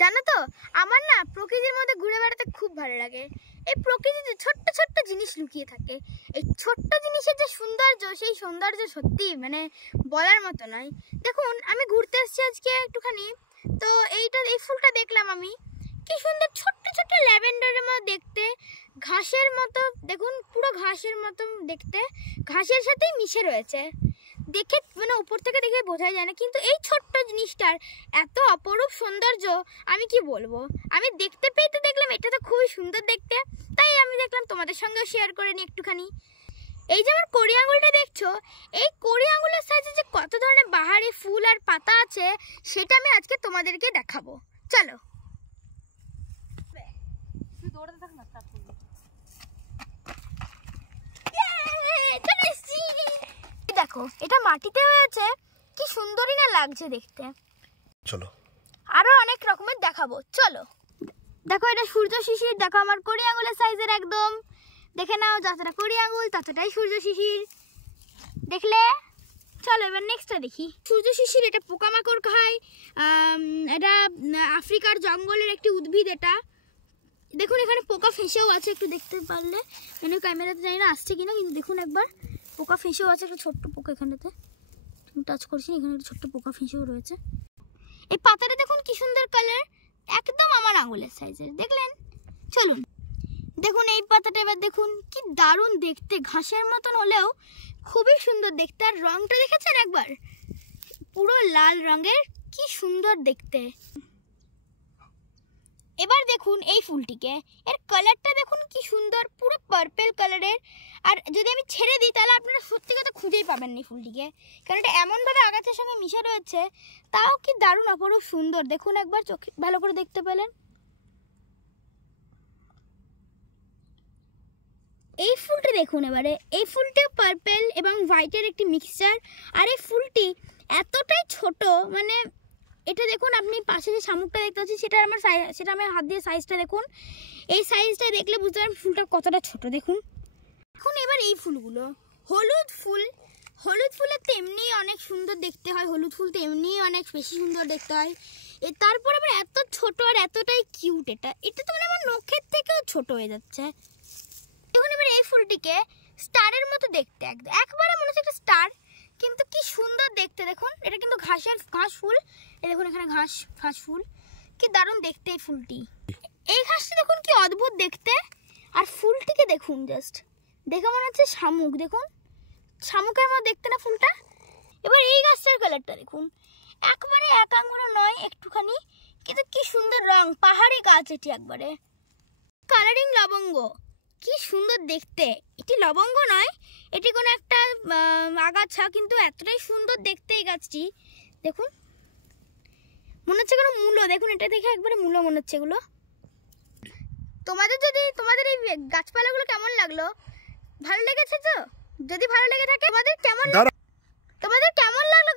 জানো তো আমার না প্রকৃতির মধ্যে ঘুরে বেড়াতে খুব ভালো লাগে। এই প্রকৃতিতে ছোট্ট ছোট্ট জিনিস লুকিয়ে থাকে। এই ছোট্ট জিনিসের যে সৌন্দর্য, সেই সৌন্দর্য সত্যি মানে বলার মতো নয়। দেখুন আমি ঘুরতে এসেছি আজকে একটুখানি, তো এই ফুলটা দেখলাম আমি, কি সুন্দর ছোট্ট ছোট্ট ল্যাভেন্ডারের মতো দেখতে, ঘাসের মতো, দেখুন পুরো ঘাসের মতো দেখতে, ঘাসের সাথেই মিশে রয়েছে। দেখে মানে উপর থেকে দেখে বোঝা যায় না, কিন্তু এই ছোট্ট জিনিসটার এত অপরূপ সৌন্দর্য আমি কি বলবো। আমি দেখতে পেয়ে তো দেখলাম এটা তো খুবই সুন্দর দেখতে, তাই আমি দেখলাম তোমাদের সঙ্গেও শেয়ার করে নিই একটুখানি। এই যে আমার কড়ি আঙুলটা দেখছো, এই কড়ি আঙুলের সাথে যে কত ধরনের বাহারি ফুল আর পাতা আছে সেটা আমি আজকে তোমাদেরকে দেখাবো। চলো দেখো, এটা মাটিতে হয়েছে, কি সুন্দরই না লাগছে দেখতে। চলো আরো অনেক রকমের দেখাবো, চলো। দেখো এটা সূর্য শিশির, দেখো আমার কড়ি আঙুলের সাইজের একদম, দেখে নাও যতটা কড়ি আঙুল ততটাই সূর্য শিশির, দেখলে? চলো এবার নেক্সটটা দেখি। সূর্য শিশির এটা পোকামাকড় খায়, এটা আফ্রিকার জঙ্গলের একটি উদ্ভিদ। এটা দেখুন এখানে পোকা ফেঁসেও আছে, একটু দেখতে পারলে, মানে ক্যামেরাতে জানি না আসছে কিনা, কিন্তু দেখুন একবার পোকা ফেঁসেও আছে, একটা ছোট্ট পোকা এখানটাতে টাচ করছি, এখানে একটা ছোট্ট পোকা ফেঁসেও রয়েছে। এই পাতাটা দেখুন কি সুন্দর কালার, একদম আমার আঙুলের সাইজের, দেখলেন? চলুন দেখুন এই পাতাটা এবার দেখুন, কি দারুণ দেখতে, ঘাসের মতন হলেও খুবই সুন্দর দেখতে। আর রংটা দেখেছেন একবার, পুরো লাল রঙের, কি সুন্দর দেখতে। এবার দেখুন এই ফুলটিকে, এর কালারটা দেখুন কি সুন্দর, পুরো পার্পল কালারের। আর যদি আমি ছেড়ে দিই তাহলে আপনারা সত্যি কথা খুঁজেই পাবেন না ফুলটিকে, কারণ এটা এমনভাবে আগাছার সঙ্গে মিশে রয়েছে, তাও কি দারুণ অপরূপ সুন্দর। দেখুন একবার চোখে ভালো করে দেখতে পেলেন এই ফুলটি, দেখুন এবারে এই ফুলটিও পার্পল এবং হোয়াইটের একটি মিক্সচার। আর এই ফুলটি এতটাই ছোট, মানে এটা দেখুন আপনি পাশে যে শামুকটা দেখতে পাচ্ছেন সেটা আমার হাত দিয়ে সাইজটা দেখুন, এই সাইজটা দেখলে বুঝতে পারবেন ফুলটা কতটা ছোট। দেখুন এখন এবার এই ফুলগুলো, হলুদ ফুল, হলুদ ফুলের তো এমনি অনেক সুন্দর দেখতে হয়, হলুদ ফুল তো এমনি অনেক বেশি সুন্দর দেখতে হয়, তারপর আবার এত ছোট আর এতটাই কিউট, এটা তো মানে আমার নখের থেকেও ছোট হয়ে যাচ্ছে। এখন এবার এই ফুলটিকে স্টারের মতো দেখতে, একবারে মনে হচ্ছে একটা স্টার, কিন্তু কি সুন্দর দেখতে। দেখুন এটা কিন্তু ঘাস ফুল, এই দেখুন এখানে ঘাস ফুল, কি দারুণ দেখতে এই ফুলটি। এই ঘাসটি দেখুন কি অদ্ভুত দেখতে, আর ফুলটিকে দেখুন জাস্ট দেখে মনে হচ্ছে শামুক, দেখুন শামুকের মতো দেখতে না ফুলটা। এবার এই গাছটার কালারটা দেখুন, একবারে এক আঙুলও নয়, একটুখানি, কিন্তু কি সুন্দর রং, পাহাড়ি গাছ এটি, একবারে কালারিং লবঙ্গ, কি সুন্দর দেখতে। এটি লবঙ্গ নয়, এটি কোনো একটা আগাছা, কিন্তু এতটাই সুন্দর দেখতে এই গাছটি। দেখুন মনে হচ্ছে কোনো মূলো, দেখুন এটা দেখে একবারে মূলো মনে হচ্ছে এগুলো। তোমাদের এই গাছপালাগুলো কেমন লাগলো? ভালো লেগেছে তো? যদি ভালো লেগে থাকে তোমাদের কেমন লাগলো